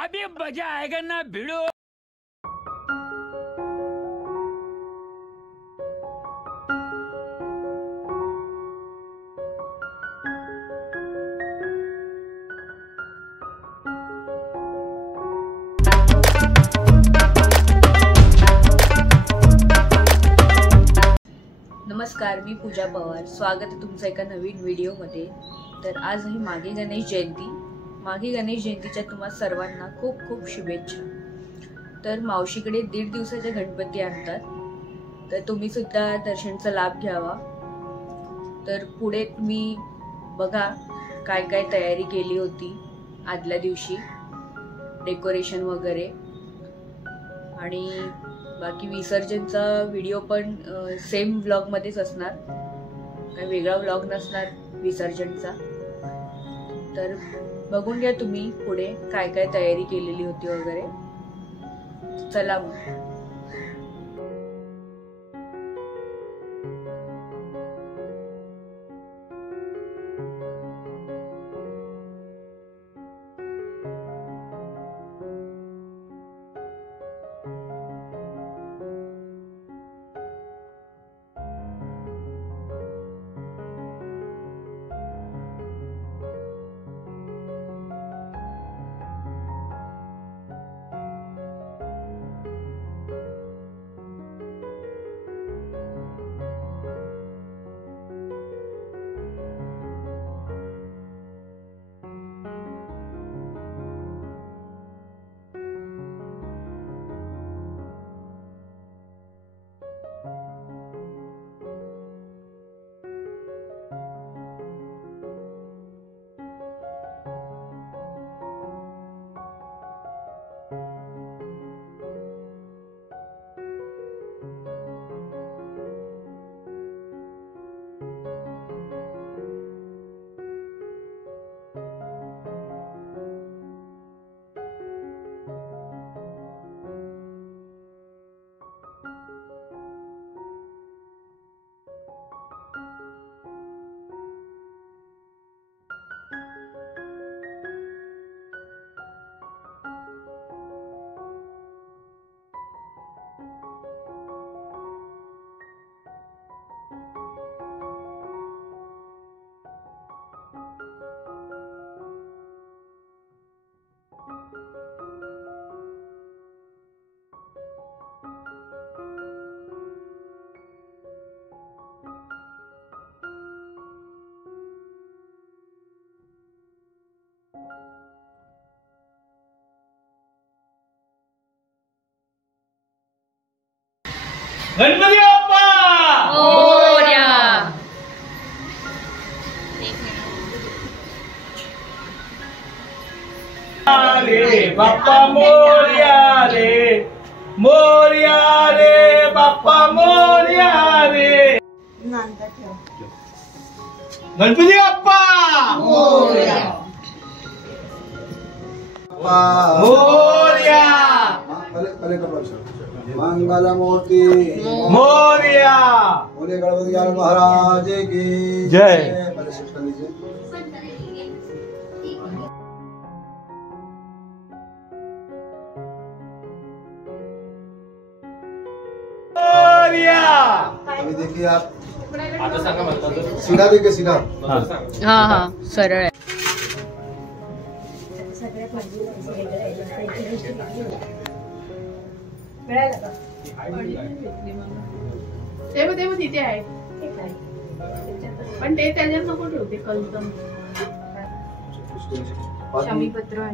अभी मजा आएगा ना भिड़ो। नमस्कार, मी पूजा पवार. स्वागत आहे तुमचं एका नवीन व्हिडिओमध्ये. तर आज आहे माघी गणेश जयंती. माघी गणेश जयंतीच्या तुम्हा सर्वांना खूप खूप शुभेच्छा. तर मावशीकडे 1.5 दिवसाचे गणपती आणतात, तर तुम्ही सुद्धा दर्शनचा लाभ घ्यावा. तर पुढे तुम्ही बघा काय काय तयारी केली होती आदल्या दिवशी, डेकोरेशन वगैरे. आणि बाकी विसर्जनचा व्हिडिओ पण सेम व्लॉग मध्येच असणार, काही वेगळा व्लॉग नसणार विसर्जनचा. तर बघून घ्या तुम्ही पुढे काय काय तयारी केलेली होती वगैरे. चला मग. गणपती बाप्पा मोरया. रे बाप्पा मोरया रे, मोरया रे बाप्पा मोरया रे. गणपती बाप्पा मोरया मोरया मंगलमूर्ति मोरया. बोले गणपति महाराज की जय. पहले शिफ्ट कर लीजिए. मोरया. अभी देखिए आप सीधा देखिए, सीधा. हा हा, सरळ आहे. तेव्हा तिथे आहे, पण ते त्याच्यात नको ठेवते कलतम.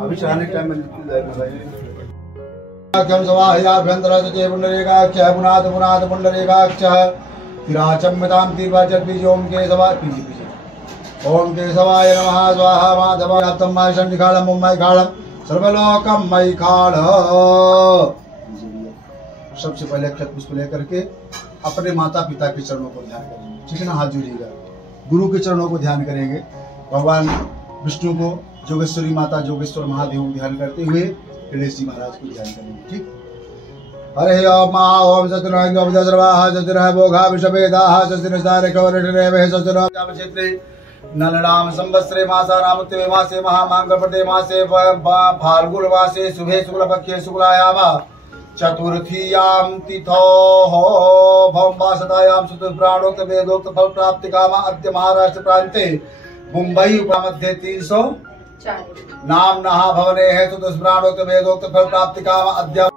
अभी चढ़ाने के टाइम में स्वाहाभ्यंतराज पुंडरीकाक्ष पुनाथ पुनाथ पुंडरीकाक्ष तिराचम्यतां तीर्वाचर्बीज ओम केशवाय पीछे ओम केशवाय नमः स्वाहा माधवाप्तं मायषण्डिकालं मुम्मैकालं सर्वलोकं मैकाल. सबसे पहले अक्षत पुष्प लेकर के अपने माता पिता के चरणों को ध्यान करेंगे. ठीक है ना, हाथ जोड़िएगा. गुरु के चरणों को ध्यान करेंगे. भगवान विष्णु को, जोगेश्वरी माता जोगेश्वर महादेव को ध्यान करते हुए गणेश जी महाराज को ध्यान करेंगे. ठीक. हरे ओम ओम सत्यनारायण ओम जसर्वाहा सत्यनारायण भोगा विषभेदाः सत्यनसारे कवरटरेव सत्यनारायण क्षेत्रे नलनाम संवत्सरे मासानाम उत्तमे मासे महामांगल्यप्रदे मासे फाल्गुन मासे शुभे शुक्लपक्षे शुक्लायाम चतुर्थीयां तिथौ भवमासदायां सुतप्राणोक्त वेदोक्त फल प्राप्ति काम अद्य महाराष्ट्र प्रांते मुंबई उपमध्ये 304 नाम नहा भवने है सुतप्राणोक्त वेदोक्त फल प्राप्ति काम अद्य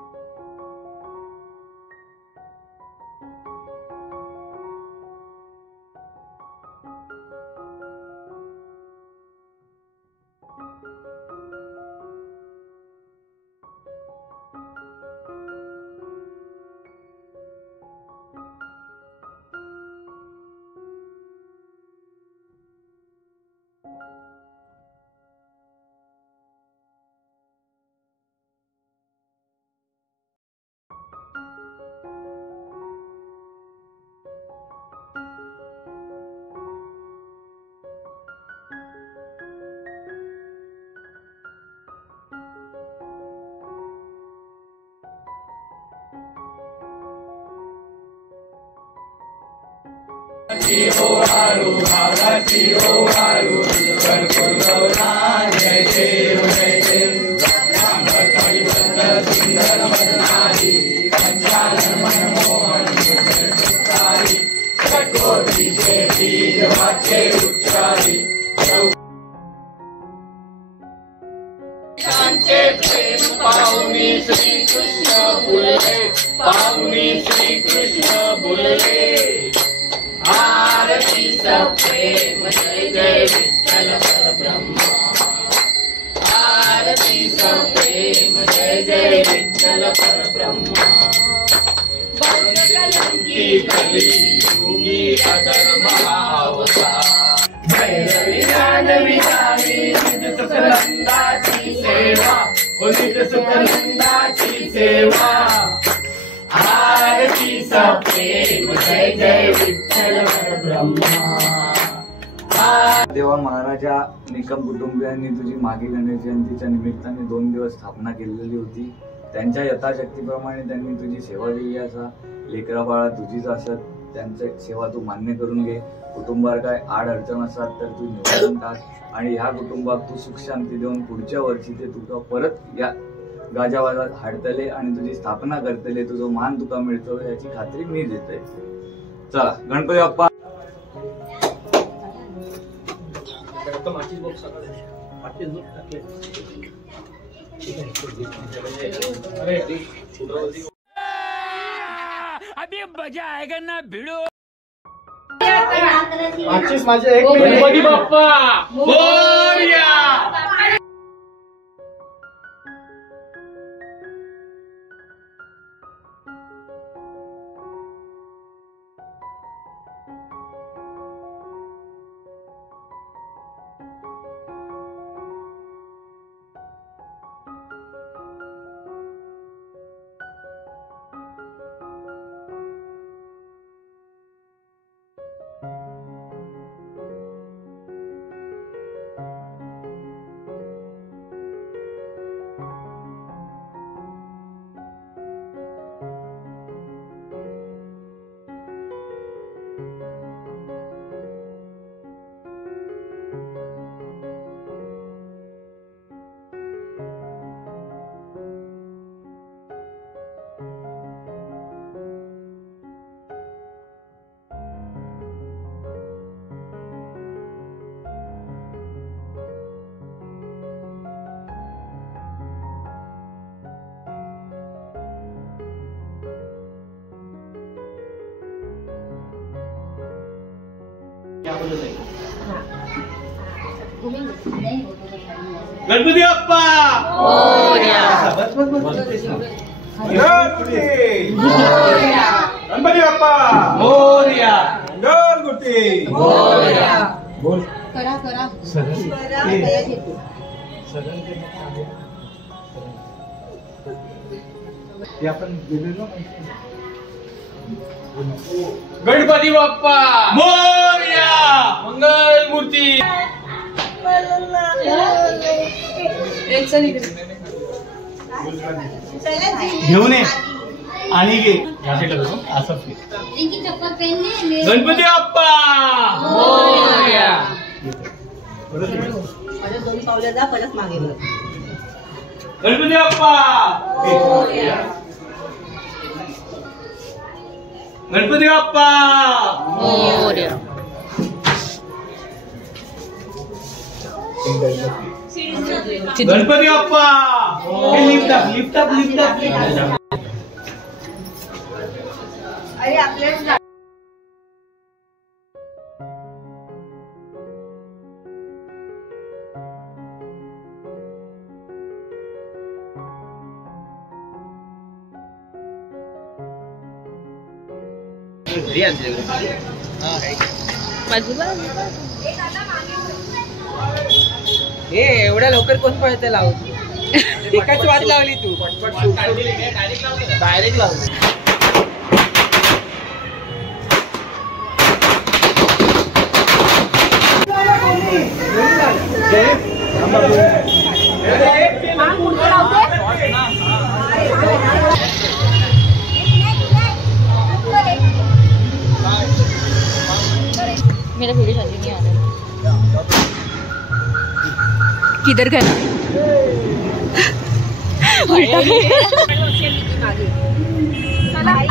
देवा महाराजा निकम कुटुंबियांनी तुझी मागे गणेश जयंतीच्या निमित्ताने 2 दिवस स्थापना केलेली होती. त्यांच्या यथाशक्तीप्रमाणे त्यांनी तुझी सेवा केली. असा लेकरा बाळा तुझीच असत, त्यांची सेवा तू मान्य करून घे. कुटुंबावर काय आड अडचण असतात तर तू निवारण टाक आणि ह्या कुटुंबात तू सुख शांती देऊन पुढच्या वर्षी ते तुका परत या गाजावाजात हाडतले आणि तुझी स्थापना करतले. तुझा मान तुका मिळतो याची खात्री मी देते. चला गणपती बाप्पा. अभी मजा आएगा ना भिड़ो. माझे एक गणपती बाप्पा मोरया. गणपती बाप्पा मोरया. गणपती बाप्पा मोरया. गणपती मोरया. बोल करा आपण गेलेलो. गणपती बाप्पा मोरया. मंगल मूर्ती. घेऊन ये आणि घे असं. गणपती बाप्पा मोरया. माझ्या 2 पावलं जा परत मागे वळ. Ganpati Bappa Ganpati Bappa Morya. Ganpati Bappa lift up lift up lift up. अरे आपल्याला हे एवढ्या लवकर कोण पळत लावत एकाच वाट लावली तू डायरेक्ट लावली. मेरा वीडियो जल्दी नहीं आ रहा. किधर गया?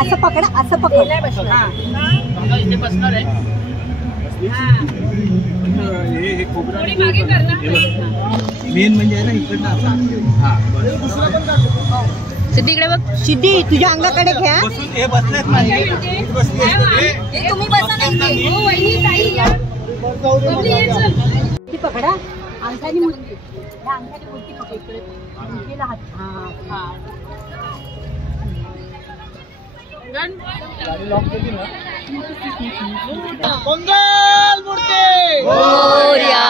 असं पकडा असं पकडा. मेन म्हणजे आहे ना इकडनं सिद्धी इकडे बघ. सिद्धी तुझ्या अंगाकडे घ्या. हे बसलेत नाही तुम्ही बसा नाही पकडा. अंगठानी मुलगी अंगठानी मुलगी पकड इकडे मुलगीला हात. हा मंगल मूर्ती मोरया.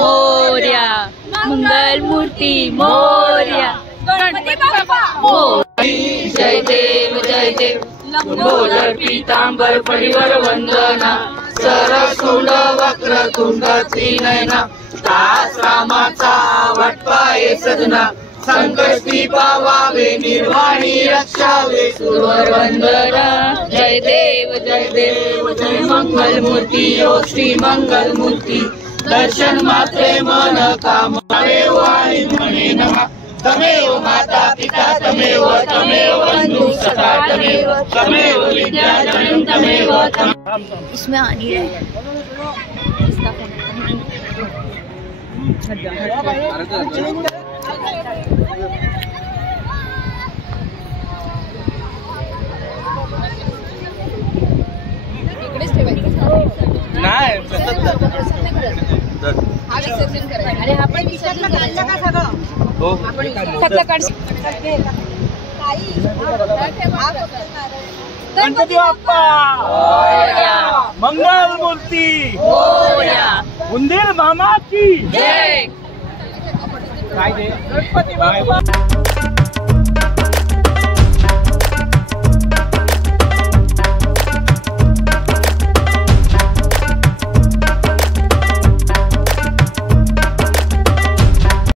मोरया. मंगल मूर्ती मोरया. गणपती बाप्पा मोरया. जय देव जय देव. बोलर पीतांबर परिवर वंदना. सरसुंड वक्रतुंड त्रिनयना. दास रामाचा वटपाये सदना. संकष्टी पावावे निर्वाणी रक्षावे सुरवर वंदना. जय देव जय देव जय मंगल मूर्ती ओ श्री मंगल मूर्ती. दर्शन मात्रे मन कामवे वाणी म्हणे नमः. तमेव माता पिता तमेव तमेव बंधु सखा तमेव तमेव विद्याधनं तमेव इसमें आनी है. इसका फोन इकडेच ठेवायचं नाही हा विसर्जन करायचं. अरे हा पण विसर्जन करायचं का सगळं. हो गणपती बाप्पा मंगल मूर्ती उंदीर मामा की जय. गणपती बाप्पा.